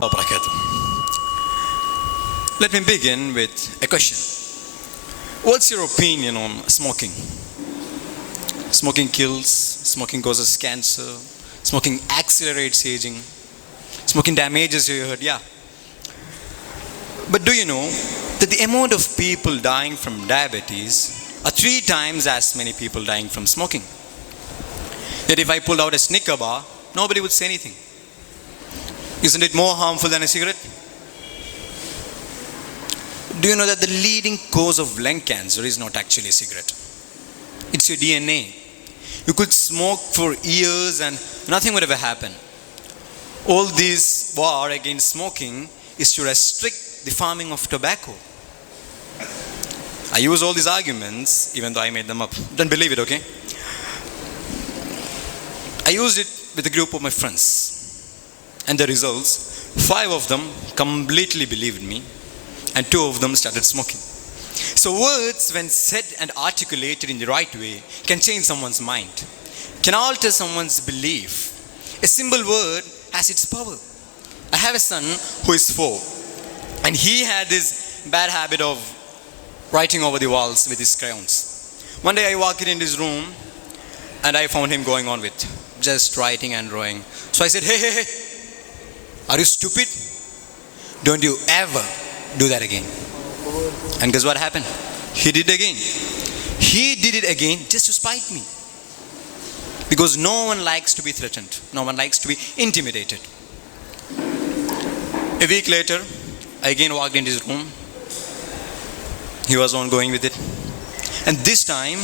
Wabarakatuh. Let me begin with a question. What's your opinion on smoking? Smoking kills, smoking causes cancer, smoking accelerates aging, smoking damages your heart, yeah. But do you know that the amount of people dying from diabetes are 3 times as many people dying from smoking? Yet if I pulled out a Snicker bar, nobody would say anything. Isn't it more harmful than a cigarette? Do you know that the leading cause of lung cancer is not actually a cigarette? It's your DNA. You could smoke for years and nothing would ever happen. All this war against smoking is to restrict the farming of tobacco. I use all these arguments, even though I made them up. Don't believe it, okay? I used it with a group of my friends. And the results, 5 of them completely believed me, and 2 of them started smoking. So words, when said and articulated in the right way, can change someone's mind, can alter someone's belief. A simple word has its power. I have a son who is 4, and he had this bad habit of writing over the walls with his crayons. One day I walked in his room, and I found him going on with just writing and drawing. So I said, hey, are you stupid? Don't you ever do that again. And guess what happened? He did it again. He did it again just to spite me. Because no one likes to be threatened. No one likes to be intimidated. A week later, I again walked into his room. He was on going with it. And this time,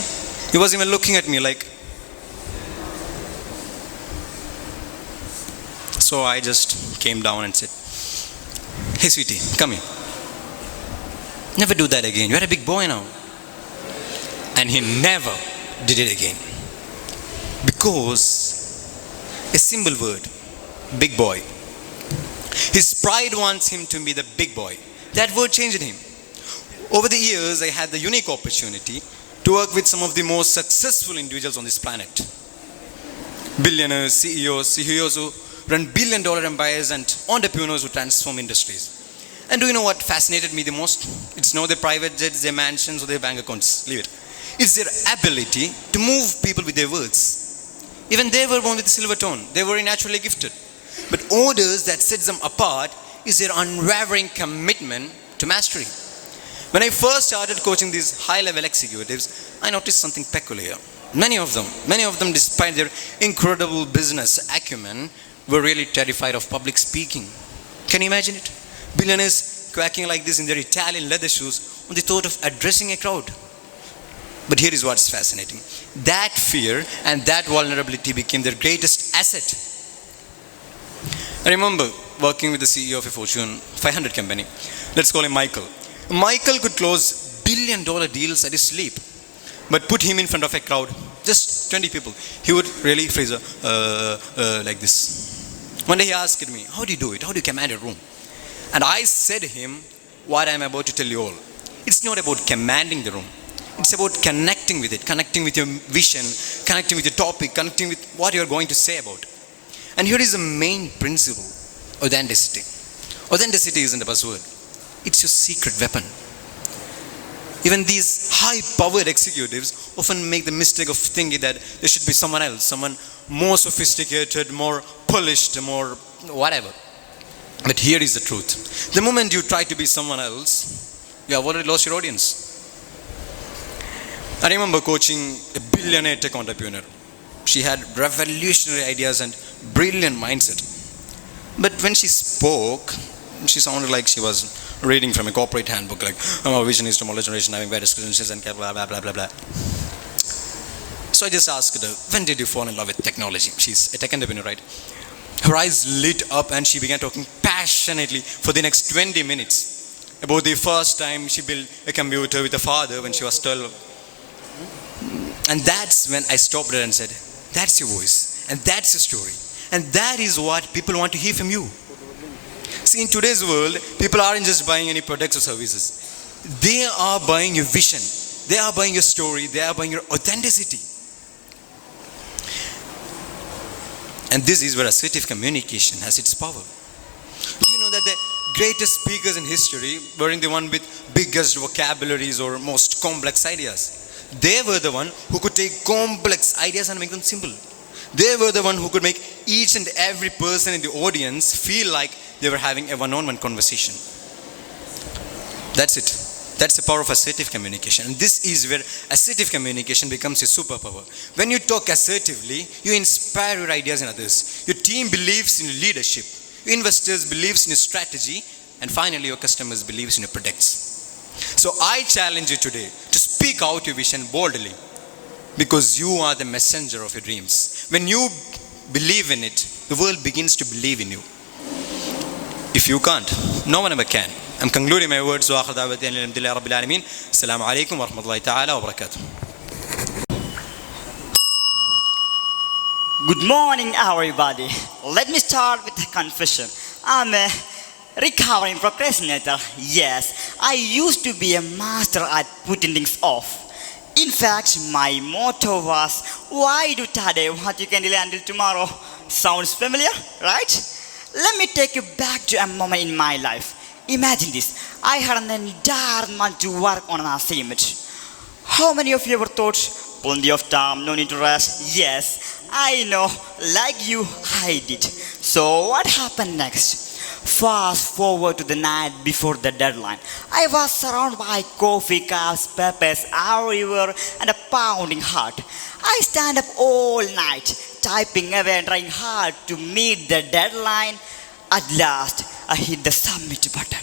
he was even looking at me like. So I just came down and said, hey sweetie, come here. Never do that again. You're a big boy now. And he never did it again. Because a simple word, big boy. His pride wants him to be the big boy. That word changed him. Over the years, I had the unique opportunity to work with some of the most successful individuals on this planet. Billionaires, CEOs who run billion-dollar empires, and entrepreneurs who transform industries. And do you know what fascinated me the most? It's not their private jets, their mansions, or their bank accounts. Leave it. It's their ability to move people with their words. Even they were born with a silver tone. They were naturally gifted. But orders that sets them apart is their unwavering commitment to mastery. When I first started coaching these high-level executives, I noticed something peculiar. Many of them, despite their incredible business acumen, were really terrified of public speaking. Can you imagine it? Billionaires quacking like this in their Italian leather shoes on the thought of addressing a crowd. But here is what's fascinating. That fear and that vulnerability became their greatest asset. I remember working with the CEO of a Fortune 500 company. Let's call him Michael. Michael could close billion-dollar deals at his sleep. But put him in front of a crowd, just 20 people, he would really phrase like this. One day he asked me, how do you do it? How do you command a room? And I said to him what I'm about to tell you all. It's not about commanding the room. It's about connecting with it, connecting with your vision, connecting with your topic, connecting with what you're going to say about. And here is the main principle, authenticity. Authenticity isn't a buzzword. It's your secret weapon. Even these high-powered executives often make the mistake of thinking that there should be someone else, someone more sophisticated, more polished, more whatever. But here is the truth. The moment you try to be someone else, you have already lost your audience. I remember coaching a billionaire tech entrepreneur. She had revolutionary ideas and brilliant mindset. But when she spoke, she sounded like she was reading from a corporate handbook, like, our vision is to tomorrow's generation having various credentials and blah, blah, blah, blah, blah. So I just asked her, when did you fall in love with technology? She's a tech entrepreneur, right? Her eyes lit up and she began talking passionately for the next 20 minutes about the first time she built a computer with her father when she was 12. And that's when I stopped her and said, that's your voice, and that's your story. And that is what people want to hear from you. See, in today's world, people aren't just buying any products or services. They are buying your vision. They are buying your story. They are buying your authenticity. And this is where assertive communication has its power. Do you know that the greatest speakers in history weren't the one with biggest vocabularies or most complex ideas. They were the one who could take complex ideas and make them simple. They were the one who could make each and every person in the audience feel like they were having a one-on-one conversation. That's it. That's the power of assertive communication. And this is where assertive communication becomes a superpower. When you talk assertively, you inspire your ideas in others. Your team believes in your leadership. Your investors believes in your strategy. And finally, your customers believes in your products. So I challenge you today to speak out your vision boldly, because you are the messenger of your dreams. When you believe in it, the world begins to believe in you. If you can't, no one ever can. I'm concluding my words. Assalamu alaikum wa rahmatullahi ta'ala wa barakatuh. Good morning, everybody. Let me start with a confession. I'm a recovering procrastinator. Yes, I used to be a master at putting things off. In fact, my motto was, why do today what you can delay until tomorrow? Sounds familiar, right? Let me take you back to a moment in my life. Imagine this. I had an entire month to work on an assignment. How many of you ever thought, plenty of time, no need to rush? Yes, I know, like you, I did. So what happened next? Fast forward to the night before the deadline. I was surrounded by coffee cups, peppers everywhere, and a pounding heart. I stand up all night, typing away and trying hard to meet the deadline. At last, I hit the submit button.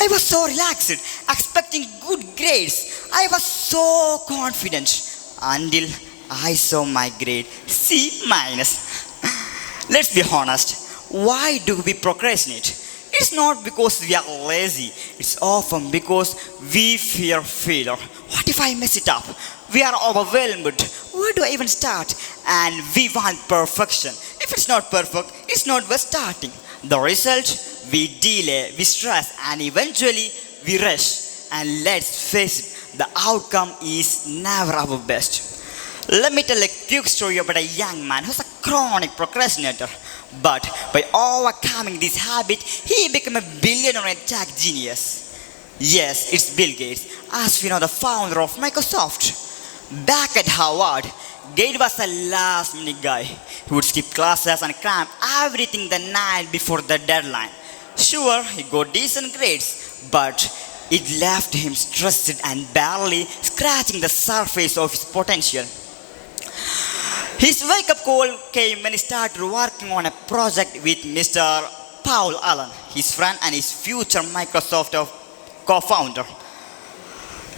I was so relaxed, expecting good grades. I was so confident until I saw my grade C minus. Let's be honest. Why do we procrastinate? It's not because we are lazy. It's often because we fear failure. What if I mess it up? We are overwhelmed. Where do I even start? And we want perfection. If it's not perfect, it's not worth starting. The result, we delay, we stress, and eventually we rush. And let's face it, the outcome is never our best. Let me tell a quick story about a young man who's a chronic procrastinator. But by overcoming this habit, he became a billionaire and tech genius. Yes, it's Bill Gates, as we know, the founder of Microsoft. Back at Harvard, Gates was a last-minute guy. He would skip classes and cram everything the night before the deadline. Sure, he got decent grades, but it left him stressed and barely scratching the surface of his potential. His wake-up call came when he started working on a project with Mr. Paul Allen, his friend and his future Microsoft co-founder.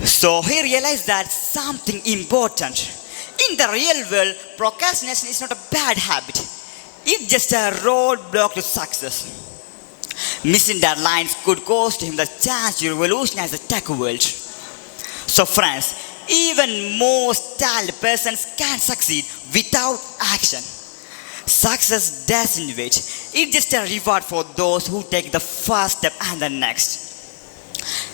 So he realized that something important. In the real world, procrastination is not a bad habit. It's just a roadblock to success. Missing deadlines could cost him the chance to revolutionize the tech world. So friends, even most talented persons can't succeed without action. Success doesn't wait. It's just a reward for those who take the first step and the next.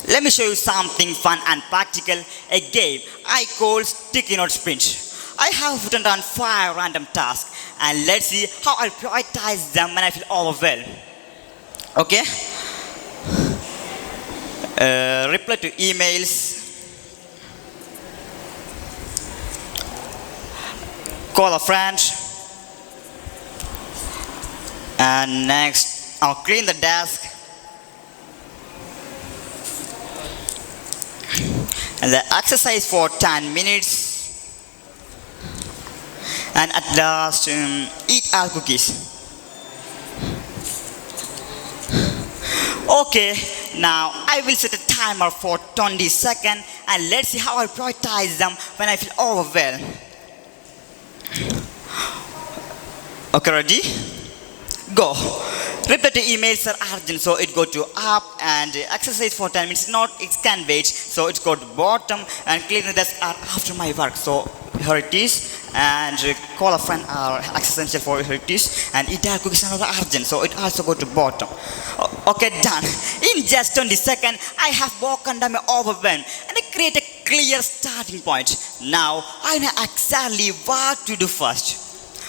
Let me show you something fun and practical, a game I call Sticky Note Sprint. I have written down 5 random tasks, and let's see how I prioritize them when I feel overwhelmed. Okay? Reply to emails. Call a friend. And next, I'll clean the desk. And the exercise for 10 minutes. And at last, eat our cookies. Okay, now I will set a timer for 20 seconds and let's see how I prioritize them when I feel overwhelmed. Okay, ready? Go. Reply to emails are urgent, so it go to up, and exercise for 10 minutes, not it can wait, so it's go to bottom, and clean the desk are after my work, so here it is, and call a friend are essential for here it is, and eat our cookies are urgent, so it also go to bottom. Okay, done. In just 20 seconds, I have broken down my overwhelm, and I create a clear starting point. Now, I know exactly what to do first.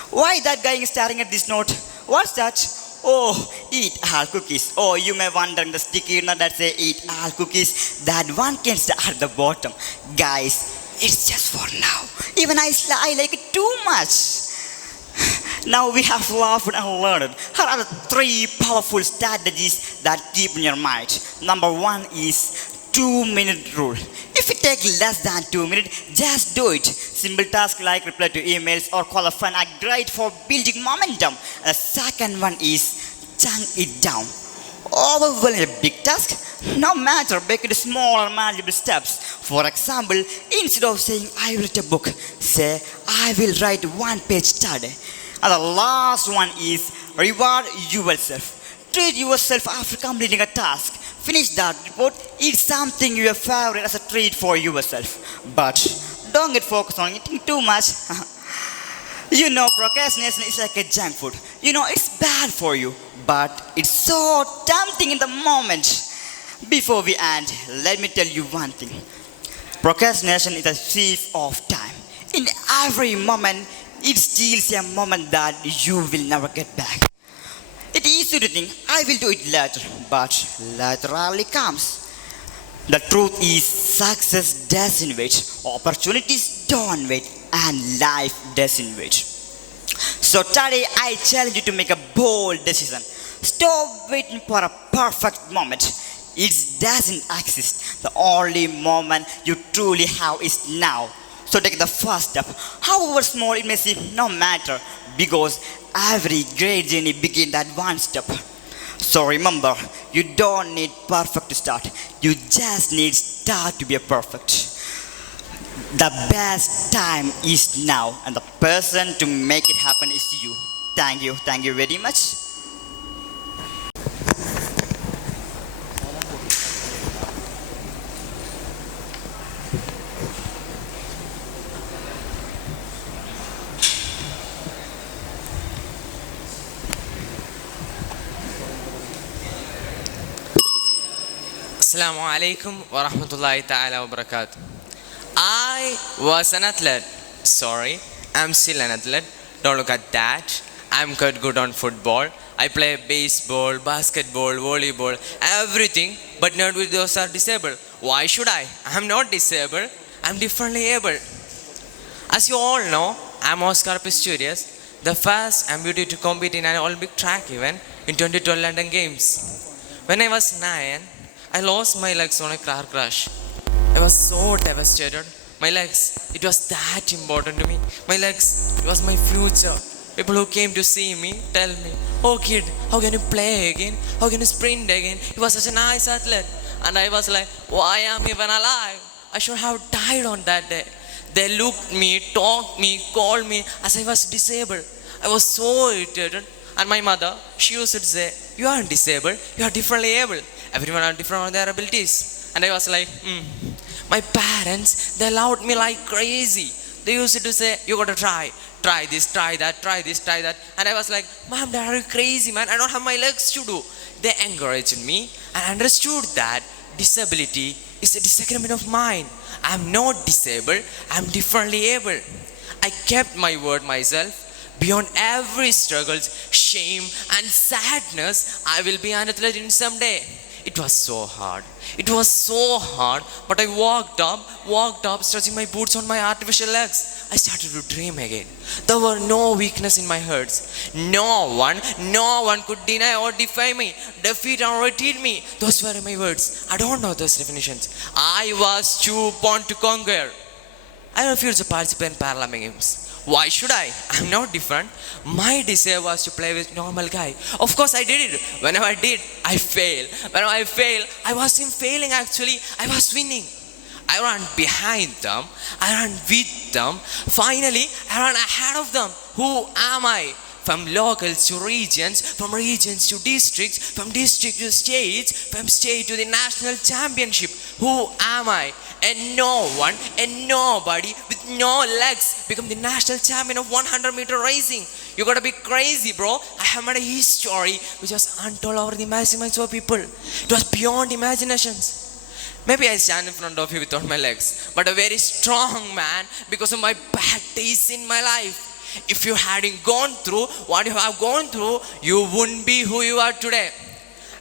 Why that guy is staring at this note? What's that? Oh, eat all cookies. Oh, you may wonder the sticky note that say eat all cookies. That one can start at the bottom. Guys, it's just for now. Even I like it too much. Now we have laughed and learned. Here are the three powerful strategies that keep in your mind. Number one is 2-minute rule. If it takes less than 2 minutes, just do it. Simple tasks like reply to emails or call a friend are great for building momentum. And the second one is chunk it down. Overwhelming a big task, no matter, break it into smaller manageable steps. For example, instead of saying I will write a book, say I will write 1 page today. And the last one is reward yourself. Treat yourself after completing a task. Finish that report, eat something your favorite as a treat for yourself. But don't get focused on eating too much. You know, procrastination is like a junk food. You know, it's bad for you, but it's so tempting in the moment. Before we end, let me tell you one thing. Procrastination is a thief of time. In every moment, it steals a moment that you will never get back. It's easy to think, I will do it later, but later rarely comes. The truth is, success doesn't wait, opportunities don't wait, and life doesn't wait. So today, I challenge you to make a bold decision. Stop waiting for a perfect moment. It doesn't exist. The only moment you truly have is now. So take the first step. However small it may seem, no matter, because every great journey begins at one step. So remember, you don't need perfect to start. You just need start to be a perfect. The best time is now, and the person to make it happen is you. Thank you very much. Assalamu alaikum wa rahmatullahi ta'ala wa barakatuh. I was an athlete. Sorry, I'm still an athlete. Don't look at that. I'm quite good on football. I play baseball, basketball, volleyball, everything, but not with those are disabled. Why should I? I'm not disabled. I'm differently able. As you all know, I'm Oscar Pistorius, the first amputee to compete in an Olympic track event in 2012 London Games. When I was 9, I lost my legs on a car crash. I was so devastated. My legs, it was that important to me. My legs, it was my future. People who came to see me tell me, oh kid, how can you play again? How can you sprint again? You were such a nice athlete. And I was like, why am I even alive? I should have died on that day. They looked me, talked me, called me as I was disabled. I was so irritated. And my mother, she used to say, you aren't disabled, you are differently able. Everyone are different on their abilities. And I was like, My parents, they allowed me like crazy. They used to say, you gotta try this, try that, try this, try that. And I was like, Mom, Dad, are you crazy, man? I don't have my legs to do. They encouraged me and understood that disability is a disagreement of mine. I'm not disabled, I'm differently able. I kept my word myself. Beyond every struggles, shame and sadness, I will be an athlete in someday. It was so hard. It was so hard, but I walked up, stretching my boots on my artificial legs. I started to dream again. There were no weakness in my hurts. No one could deny or defy me, defeat or retreat me. Those were my words. I don't know those definitions. I was too born to conquer. I refused to participate in Paralympic Games. Why should I? I'm not different. My desire was to play with normal guy. Of course I did it. Whenever I did, I failed. Whenever I failed, I wasn't failing actually. I was winning. I ran behind them. I ran with them. Finally, I ran ahead of them. Who am I? From locals to regions, from regions to districts, from district to states, from state to the national championship. Who am I? And no one and nobody with no legs become the national champion of 100-meter racing. You gotta be crazy, bro. I have made a history which was untold over the massive amounts of people. It was beyond imaginations. Maybe I stand in front of you without my legs, but a very strong man because of my bad days in my life. If you hadn't gone through what you have gone through, you wouldn't be who you are today.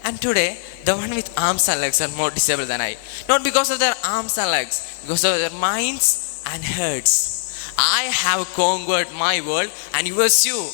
And today, the one with arms and legs are more disabled than I. Not because of their arms and legs, because of their minds and hearts. I have conquered my world and yours you.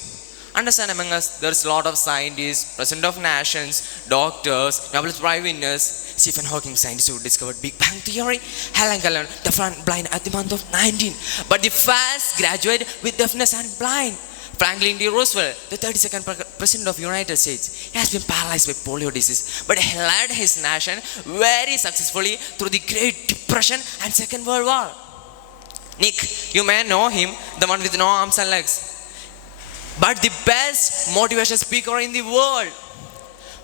Understand, among us, there's a lot of scientists, president of nations, doctors, Nobel Prize winners. Stephen Hawking, scientist who discovered Big Bang Theory. Helen Keller, the front blind at the month of 19. But the first graduate with deafness and blind. Franklin D. Roosevelt, the 32nd President of the United States, he has been paralyzed by polio disease, but he led his nation very successfully through the Great Depression and Second World War. Nick, you may know him, the one with no arms and legs, but the best motivation speaker in the world.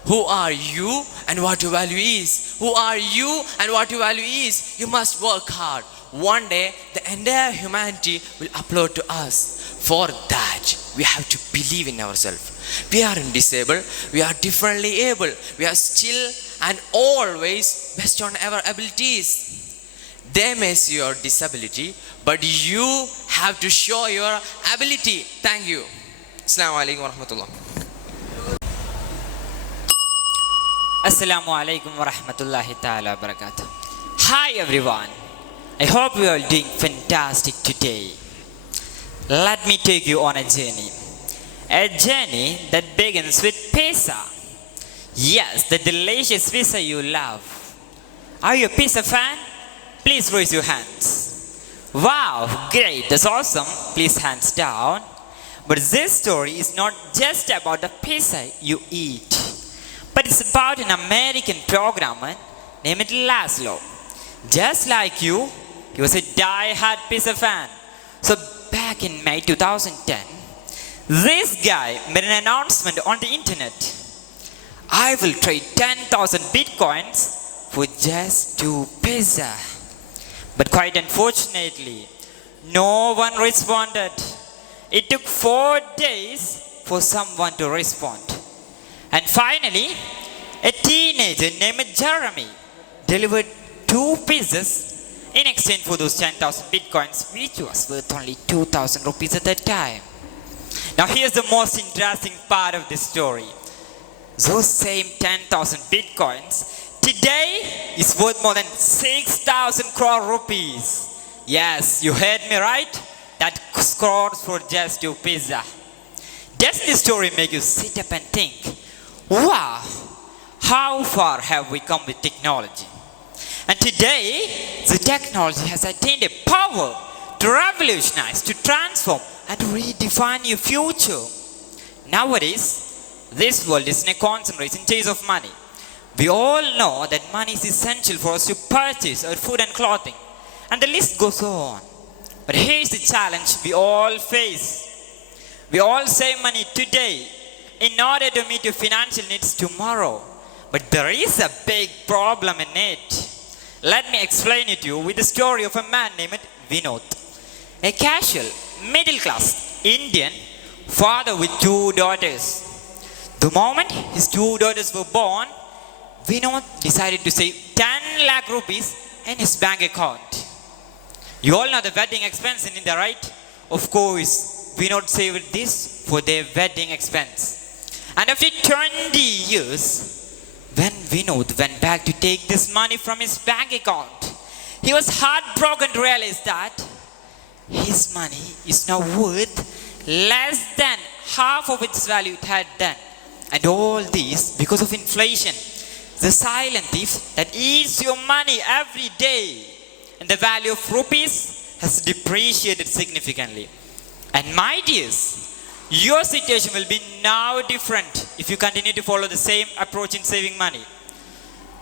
Who are you and what your value is? Who are you and what your value is? You must work hard. One day, the entire humanity will upload to us. For that, we have to believe in ourselves. We aren't disabled. We are differently able. We are still and always based on our abilities. They may see your disability, but you have to show your ability. Thank you. Assalamu alaikum wa rahmatullah. Assalamu alaikum wa rahmatullahi ta'ala wa barakatuh. Hi everyone. I hope you are doing fantastic today. Let me take you on a journey. A journey that begins with pizza. Yes, the delicious pizza you love. Are you a pizza fan? Please raise your hands. Wow, great, that's awesome. Please hands down. But this story is not just about the pizza you eat, but it's about an American programmer named Laszlo. Just like you, he was a die-hard pizza fan. So back in May 2010, this guy made an announcement on the internet. I will trade 10,000 bitcoins for just 2 pizza. But quite unfortunately, no one responded. It took 4 days for someone to respond. And finally, a teenager named Jeremy delivered 2 pizzas in exchange for those 10,000 bitcoins, which was worth only 2,000 rupees at that time. Now here's the most interesting part of this story. Those same 10,000 bitcoins today is worth more than 6,000 crore rupees. Yes, you heard me right? That scores for just 2 pizza. Doesn't this story make you sit up and think, wow, how far have we come with technology? And today, the technology has attained a power to revolutionize, to transform, and to redefine your future. Nowadays, this world is in a constant race in chase of money. We all know that money is essential for us to purchase our food and clothing. And the list goes on. But here's the challenge we all face. We all save money today in order to meet your financial needs tomorrow. But there is a big problem in it. Let me explain it to you with the story of a man named Vinod. A casual, middle-class Indian father with 2 daughters. The moment his 2 daughters were born, Vinod decided to save 10 lakh rupees in his bank account. You all know the wedding expense in India, right? Of course, Vinod saved this for their wedding expense. And after 20 years, when Vinod went back to take this money from his bank account, he was heartbroken to realize that his money is now worth less than half of its value it had then. And all this because of inflation, the silent thief that eats your money every day. And the value of rupees has depreciated significantly. And my dears, your situation will be now different if you continue to follow the same approach in saving money.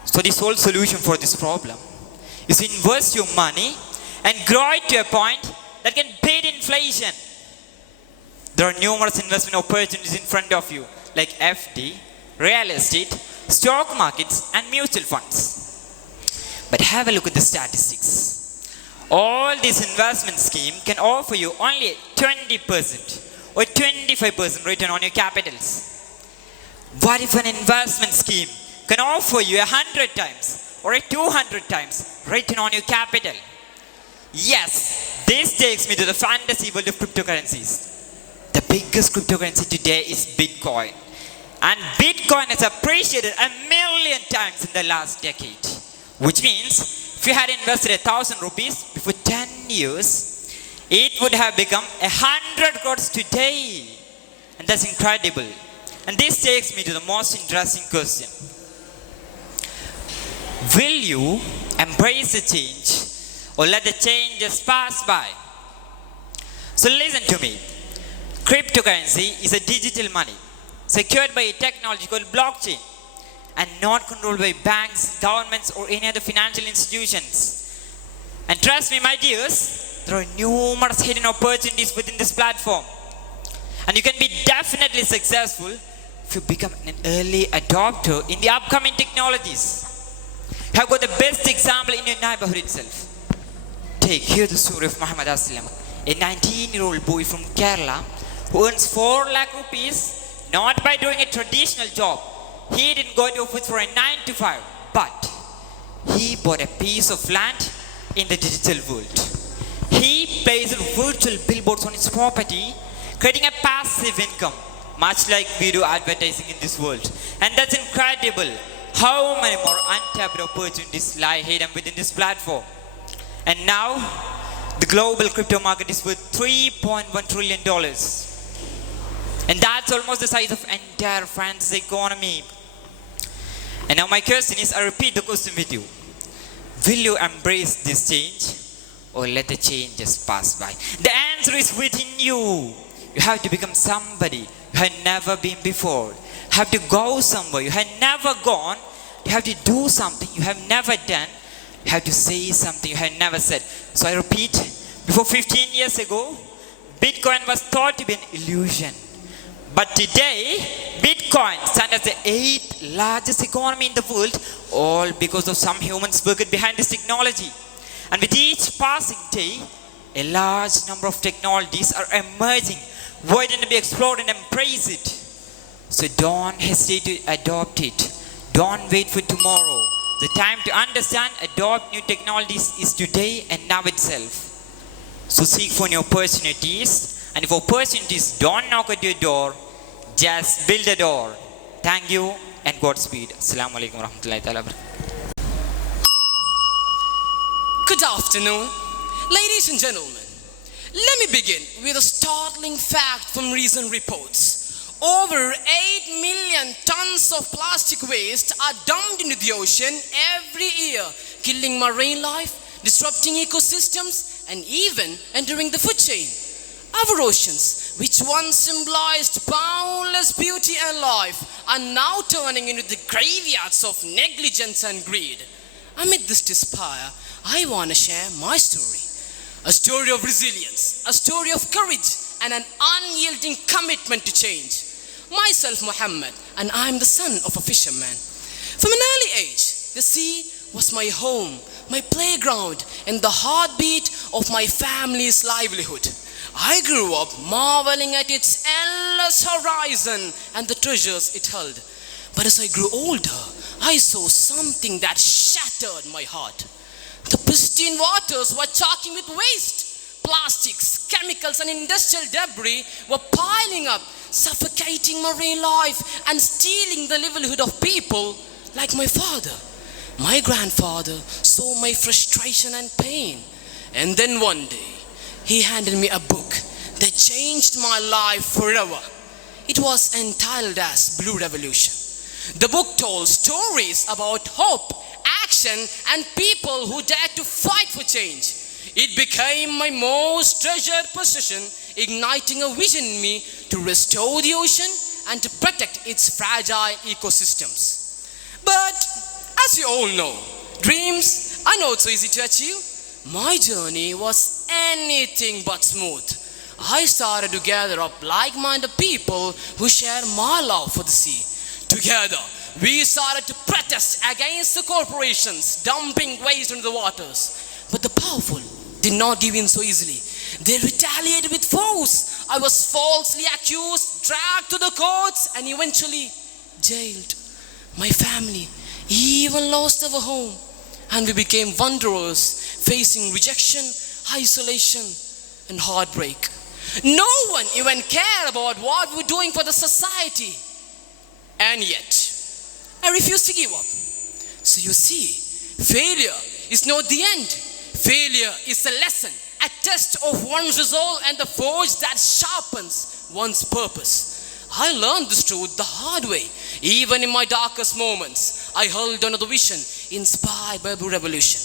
So the sole solution for this problem is to invest your money and grow it to a point that can beat inflation. There are numerous investment opportunities in front of you, like FD, real estate, stock markets, and mutual funds. But have a look at the statistics. All these investment schemes can offer you only 20% or 25% return on your capitals. What if an investment scheme can offer you 100 times or 200 times return on your capital? Yes, this takes me to the fantasy world of cryptocurrencies. The biggest cryptocurrency today is Bitcoin. And Bitcoin has appreciated 1,000,000 times in the last decade. Which means if you had invested 1,000 rupees before 10 years, it would have become 100 crores today. And that's incredible. And this takes me to the most interesting question. Will you embrace the change or let the change just pass by? So listen to me. Cryptocurrency is a digital money secured by a technology called blockchain and not controlled by banks, governments, or any other financial institutions. And trust me, my dears, there are numerous hidden opportunities within this platform. And you can be definitely successful if you become an early adopter in the upcoming technologies. You have got the best example in your neighborhood itself. Hear the story of Muhammad Aslam, a 19-year-old boy from Kerala who earns 4 lakh rupees not by doing a traditional job. He didn't go to office for a 9 to 5, but he bought a piece of land in the digital world. He placed virtual billboards on his property, creating a passive income, much like video advertising in this world. And that's incredible. How many more untapped opportunities lie hidden within this platform? And now, the global crypto market is worth $3.1 trillion. And that's almost the size of entire France's economy. And now my question is, I repeat the question with you. Will you embrace this change or let the change just pass by? The answer is within you. You have to become somebody you had never been before. You have to go somewhere you had never gone. You have to do something you have never done. You have to say something you had never said. So I repeat, before 15 years ago, Bitcoin was thought to be an illusion. But today, Bitcoin stands as the 8th largest economy in the world, all because of some humans working behind this technology. And with each passing day, a large number of technologies are emerging, waiting to be explored and embrace it. So don't hesitate to adopt it. Don't wait for tomorrow. The time to understand, adopt new technologies is today and now itself. So seek for new opportunities. And if opportunities don't knock at your door, just build a door. Thank you and Godspeed. Assalamu alaikum warahmatullahi ta'ala. Good afternoon, ladies and gentlemen. Let me begin with a startling fact from recent reports. Over 8 million tons of plastic waste are dumped into the ocean every year, killing marine life, disrupting ecosystems, and even entering the food chain. Our oceans, which once symbolized boundless beauty and life, are now turning into the graveyards of negligence and greed. Amid this despair, I want to share my story. A story of resilience, a story of courage, and an unyielding commitment to change. Myself, Muhammad, and I am the son of a fisherman. From an early age, the sea was my home, my playground, and the heartbeat of my family's livelihood. I grew up marveling at its endless horizon and the treasures it held. But as I grew older, I saw something that shattered my heart. The pristine waters were choking with waste. Plastics, chemicals, and industrial debris were piling up, suffocating marine life and stealing the livelihood of people like my father. My grandfather saw my frustration and pain. And then one day, he handed me a book that changed my life forever. It was entitled as Blue Revolution. The book told stories about hope, action, and people who dared to fight for change. It became my most treasured possession, igniting a vision in me to restore the ocean and to protect its fragile ecosystems. But as you all know, dreams are not so easy to achieve. My journey was anything but smooth. I started to gather up like-minded people who share my love for the sea. Together, we started to protest against the corporations dumping waste into the waters. But the powerful did not give in so easily. They retaliated with force. I was falsely accused, dragged to the courts, and eventually jailed. My family even lost our home, and we became wanderers, facing rejection, isolation, and heartbreak. No one even cared about what we're doing for the society. And yet, I refuse to give up. So you see, failure is not the end. Failure is a lesson, a test of one's resolve and the forge that sharpens one's purpose. I learned this truth the hard way. Even in my darkest moments, I held on to the vision inspired by Blue Revolution.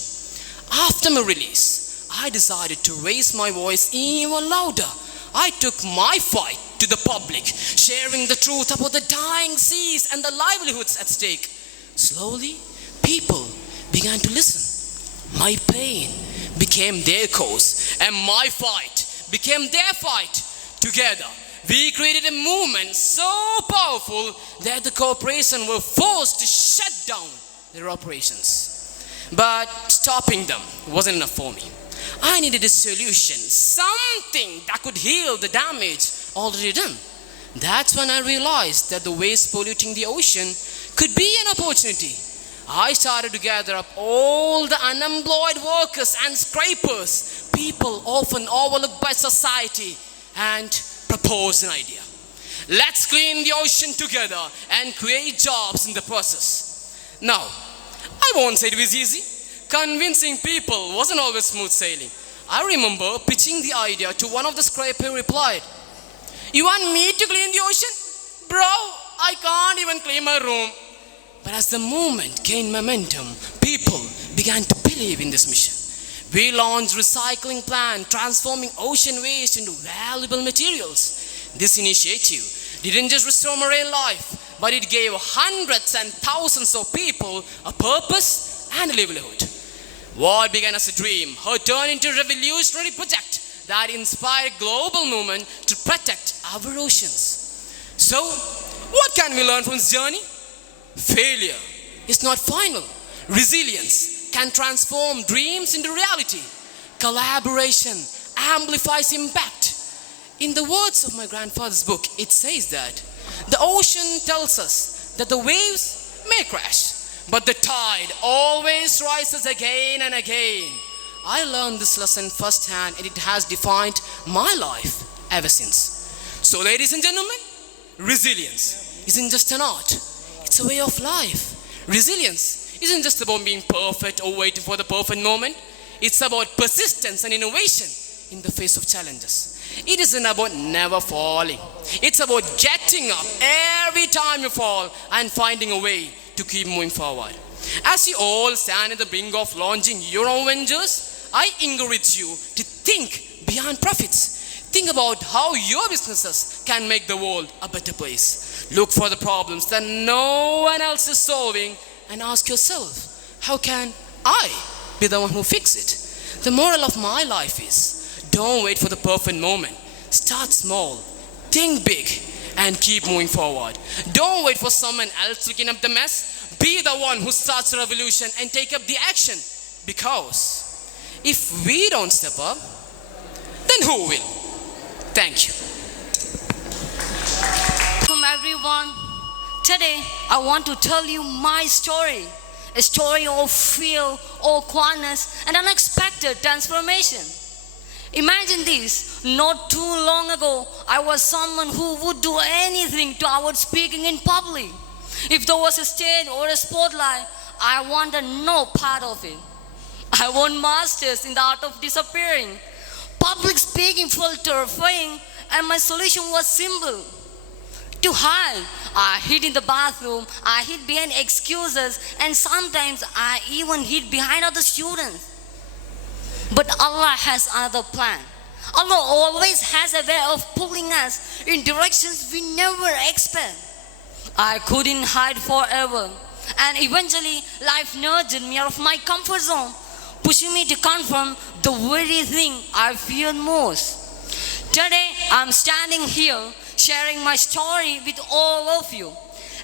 After my release, I decided to raise my voice even louder. I took my fight to the public, sharing the truth about the dying seas and the livelihoods at stake. Slowly, people began to listen. My pain became their cause, and my fight became their fight. Together, we created a movement so powerful that the corporation were forced to shut down their operations. But stopping them wasn't enough for me. I needed a solution, something that could heal the damage already done. That's when I realized that the waste polluting the ocean could be an opportunity. I started to gather up all the unemployed workers and scrapers, people often overlooked by society, and proposed an idea. Let's clean the ocean together and create jobs in the process. Now, I won't say it was easy. Convincing people wasn't always smooth sailing. I remember pitching the idea to one of the scrapers who replied, "You want me to clean the ocean? Bro, I can't even clean my room." But as the movement gained momentum, people began to believe in this mission. We launched recycling plant, transforming ocean waste into valuable materials. This initiative didn't just restore marine life, but it gave hundreds and thousands of people a purpose and a livelihood. What began as a dream had turned into a revolutionary project that inspired global movement to protect our oceans. So, what can we learn from this journey? Failure is not final. Resilience can transform dreams into reality. Collaboration amplifies impact. In the words of my grandfather's book, it says that the ocean tells us that the waves may crash, but the tide always rises again and again. I learned this lesson firsthand, and it has defined my life ever since. So, ladies and gentlemen, resilience isn't just an art, it's a way of life. Resilience isn't just about being perfect or waiting for the perfect moment. It's about persistence and innovation in the face of challenges. It isn't about never falling. It's about getting up every time you fall and finding a way to keep moving forward. As you all stand at the brink of launching your own ventures, I encourage you to think beyond profits. Think about how your businesses can make the world a better place. Look for the problems that no one else is solving and ask yourself, how can I be the one who fixes it? The moral of my life is, don't wait for the perfect moment. Start small, think big, and keep moving forward. Don't wait for someone else to clean up the mess. Be the one who starts a revolution and take up the action. Because if we don't step up, then who will? Thank you. Welcome everyone. Today I want to tell you my story. A story of fear, awkwardness, and unexpected transformation. Imagine this, not too long ago, I was someone who would do anything towards speaking in public. If there was a stage or a spotlight, I wanted no part of it. I won masters in the art of disappearing. Public speaking felt terrifying, and my solution was simple. To hide, I hid in the bathroom, I hid behind excuses, and sometimes I even hid behind other students. But Allah has another plan. Allah always has a way of pulling us in directions we never expect. I couldn't hide forever, and eventually life nudged me out of my comfort zone, pushing me to confront the very thing I feared most. Today I'm standing here sharing my story with all of you.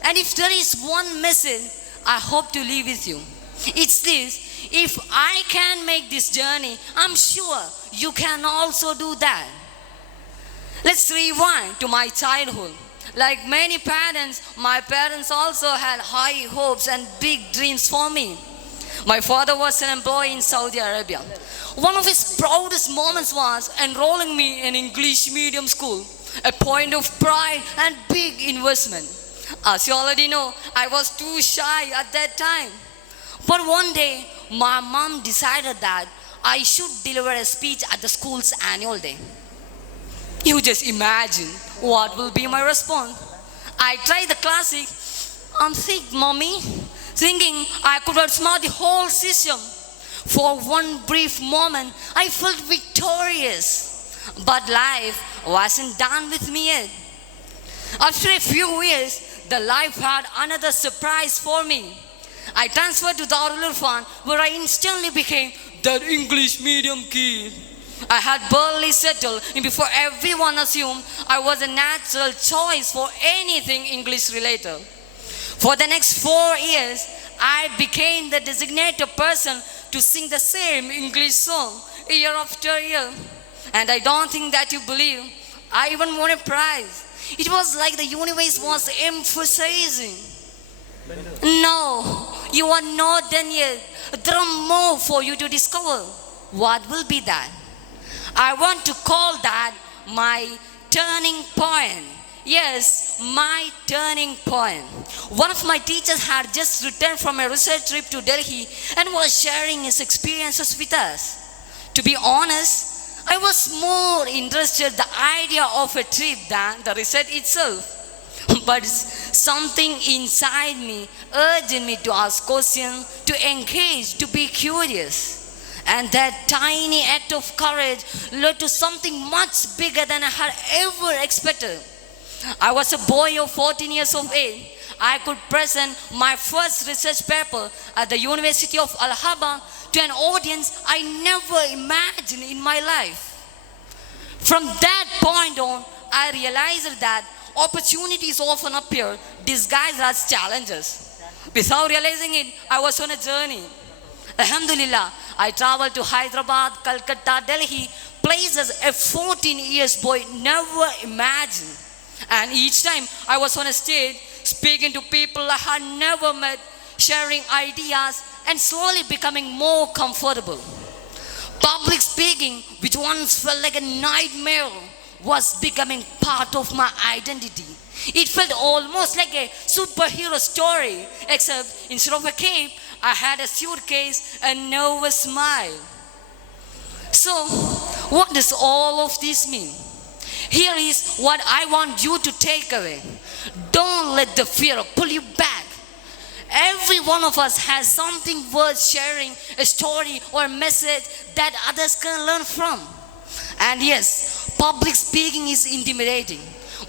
And if there is one message I hope to leave with you, it's this: if I can make this journey, I'm sure you can also do that. Let's rewind to my childhood. Like many parents, my parents also had high hopes and big dreams for me. My father was an employee in Saudi Arabia. One of his proudest moments was enrolling me in English medium school, a point of pride and big investment. As you already know, I was too shy at that time. But one day, my mom decided that I should deliver a speech at the school's annual day. You just imagine what will be my response. I tried the classic, I'm sick, mommy, thinking I could outsmart the whole system. For one brief moment, I felt victorious. But life wasn't done with me yet. After a few years, the life had another surprise for me. I transferred to Darul Irfan, where I instantly became that English medium kid. I had barely settled and before everyone assumed I was a natural choice for anything English related. For the next 4 years, I became the designated person to sing the same English song year after year. And I don't think that you believe, I even won a prize. It was like the universe was emphasizing, no, you are not done yet. There are more for you to discover. What will be that? I want to call that my turning point. Yes, my turning point. One of my teachers had just returned from a research trip to Delhi and was sharing his experiences with us. To be honest, I was more interested in the idea of a trip than the research itself. But something inside me urged me to ask questions, to engage, to be curious. And that tiny act of courage led to something much bigger than I had ever expected. I was a boy of 14 years of age. I could present my first research paper at the University of Allahabad to an audience I never imagined in my life. From that point on, I realized that opportunities often appear disguised as challenges. Without realizing it, I was on a journey. Alhamdulillah, I traveled to Hyderabad, Calcutta, Delhi, places a 14 years boy never imagined. And each time I was on a stage, speaking to people I had never met, sharing ideas, and slowly becoming more comfortable. Public speaking, which once felt like a nightmare, was becoming part of my identity. It felt almost like a superhero story, except instead of a cape, I had a suitcase and nervous smile. So, what does all of this mean? Here is what I want you to take away. Don't let the fear pull you back. Every one of us has something worth sharing, a story or a message that others can learn from. And yes, public speaking is intimidating.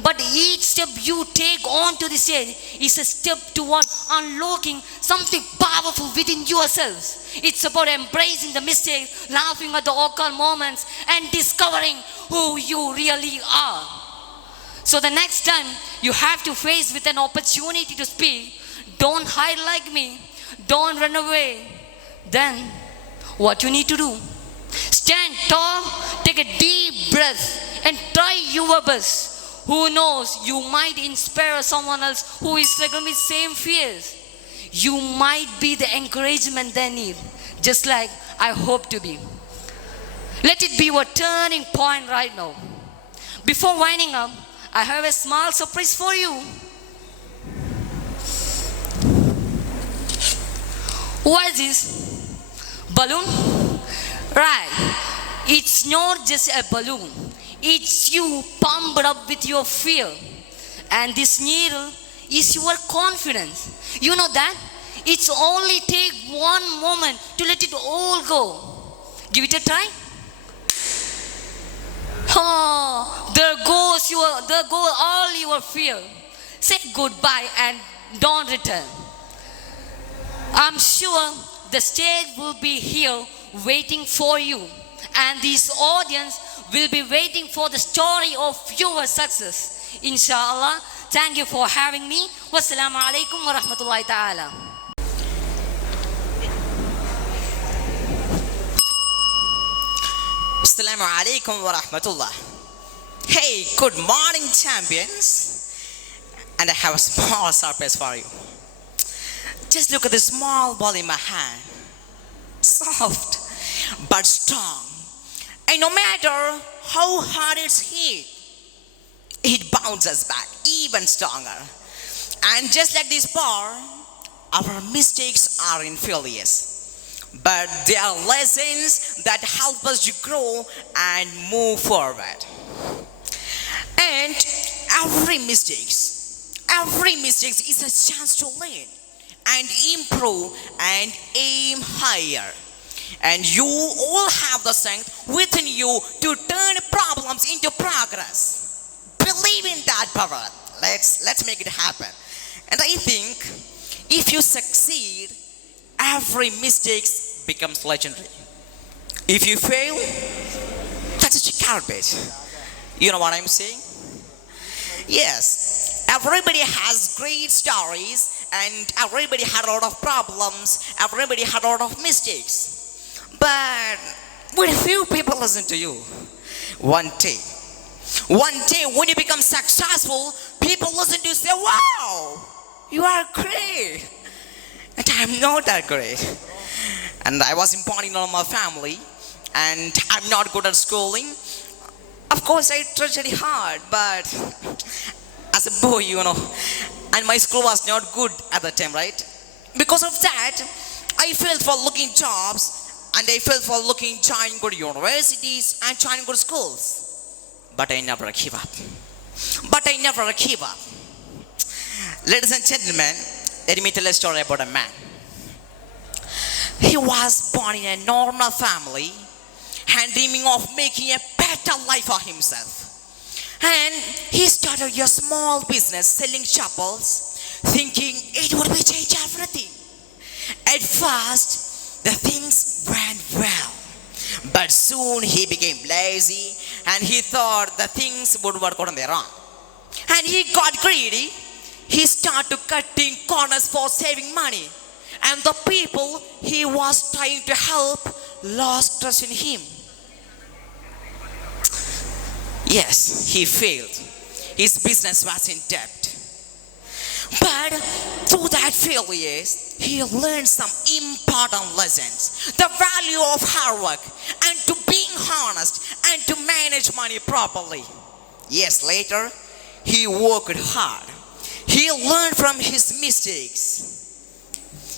But each step you take onto the stage is a step toward unlocking something powerful within yourselves. It's about embracing the mistakes, laughing at the awkward moments, and discovering who you really are. So the next time you have to face with an opportunity to speak, don't hide like me. Don't run away. Then what you need to do? Stand tall, take a deep breath, and try your best. Who knows, you might inspire someone else who is struggling with same fears. You might be the encouragement they need, just like I hope to be. Let it be your turning point right now. Before winding up, I have a small surprise for you. What is this? Balloon? Right. It's not just a balloon. It's you pumped up with your fear. And this needle is your confidence. You know that? It's only take one moment to let it all go. Give it a try. Oh, there go all your fear. Say goodbye and don't return. I'm sure the stage will be here waiting for you. And this audience will be waiting for the story of your success. Inshallah. Thank you for having me. Wassalamu alaikum wa rahmatullahi ta'ala. Assalamu alaikum wa rahmatullah. Hey, good morning, champions. And I have a small surprise for you. Just look at this small ball in my hand. soft but strong. And no matter how hard it's hit, it bounces back even stronger. And just like this bar, our mistakes aren't failures, but they are lessons that help us to grow and move forward. And every mistake is a chance to learn and improve and aim higher. And you all have the strength within you to turn problems into progress. Believe in that power. Let's make it happen. And I think if you succeed, every mistake becomes legendary. If you fail, that's just garbage. You know what I'm saying? Yes, everybody has great stories and everybody had a lot of problems, everybody had a lot of mistakes. But very few people listen to you. One day when you become successful, people listen to you say, wow, you are great. And I'm not that great. And I was born in my family and I'm not good at schooling. Of course, I tried really hard, but as a boy, and my school was not good at the time, right? Because of that, I failed for looking jobs, and I failed for joining good universities and joining good schools. But I never give up. Ladies and gentlemen, let me tell a story about a man. He was born in a normal family and dreaming of making a better life for himself. And he started a small business selling chapels, thinking it would be change everything. At first, the things went well, but soon he became lazy and he thought the things would work out on their own. And he got greedy. He started cutting corners for saving money. And the people he was trying to help lost trust in him. Yes, he failed. His business was in debt. But through that failures, he learned some important lessons. The value of hard work and to being honest and to manage money properly. Yes, later, he worked hard. He learned from his mistakes.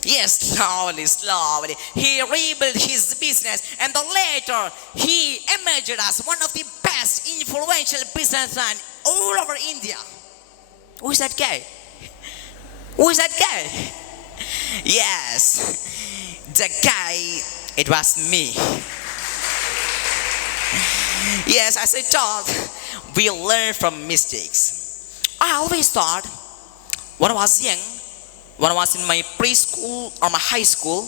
Yes, slowly, he rebuilt his business and later he emerged as one of the best influential businessmen all over India. Who is that guy? Yes, the guy, it was me. Yes, as I told, we learn from mistakes. I always thought when I was young, when I was in my preschool or my high school,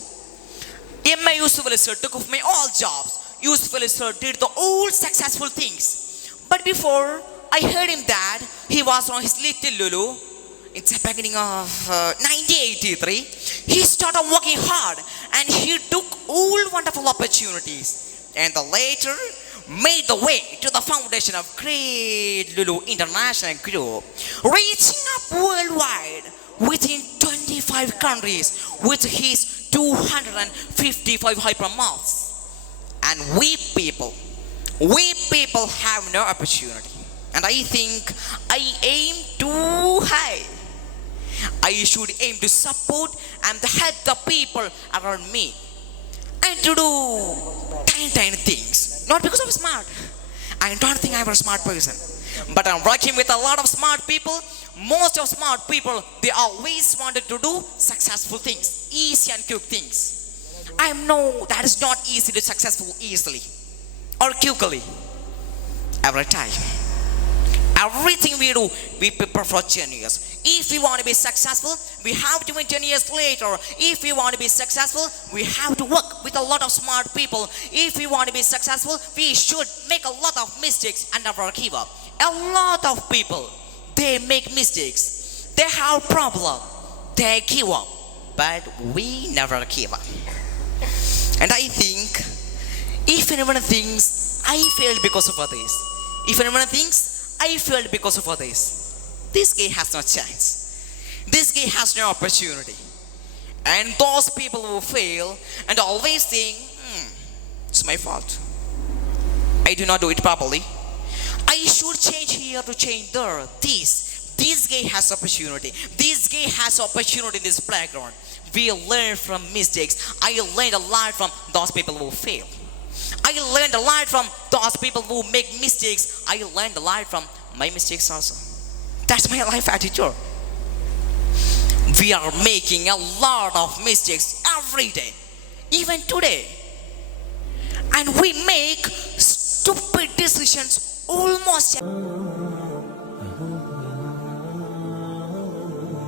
my useful sir took off my all jobs. Useful sir did the all successful things. But before I heard him that he was on his little Lulu, it's the beginning of 1983, he started working hard and he took all wonderful opportunities. And later made the way to the foundation of Great Lulu International Group, reaching up worldwide within 25 countries with his 255 hypermalls. And we people have no opportunity. And I think I aim too high. I should aim to support and help the people around me and to do tiny things. Not because I'm smart. I don't think I'm a smart person. But I'm working with a lot of smart people. Most of smart people, they always wanted to do successful things, easy and quick things. I know that is not easy to successful easily or quickly. Every time. Everything we do, we prepare for 10 years. If we want to be successful, we have to wait 10 years later. If we want to be successful, we have to work with a lot of smart people. If we want to be successful, we should make a lot of mistakes and never give up. A lot of people, they make mistakes. They have problem. They give up. But we never give up. And I think, if anyone thinks, I failed because of others. If anyone thinks, I failed because of others, this guy has no chance. This guy has no opportunity. And those people who fail and always think, my fault. I do not do it properly. I should change here to change there. This guy has opportunity. This guy has opportunity in this playground. We learn from mistakes. I learned a lot from those people who fail. I learned a lot from those people who make mistakes. I learned a lot from my mistakes also. That's my life attitude. We are making a lot of mistakes every day, even today. And we make stupid decisions almost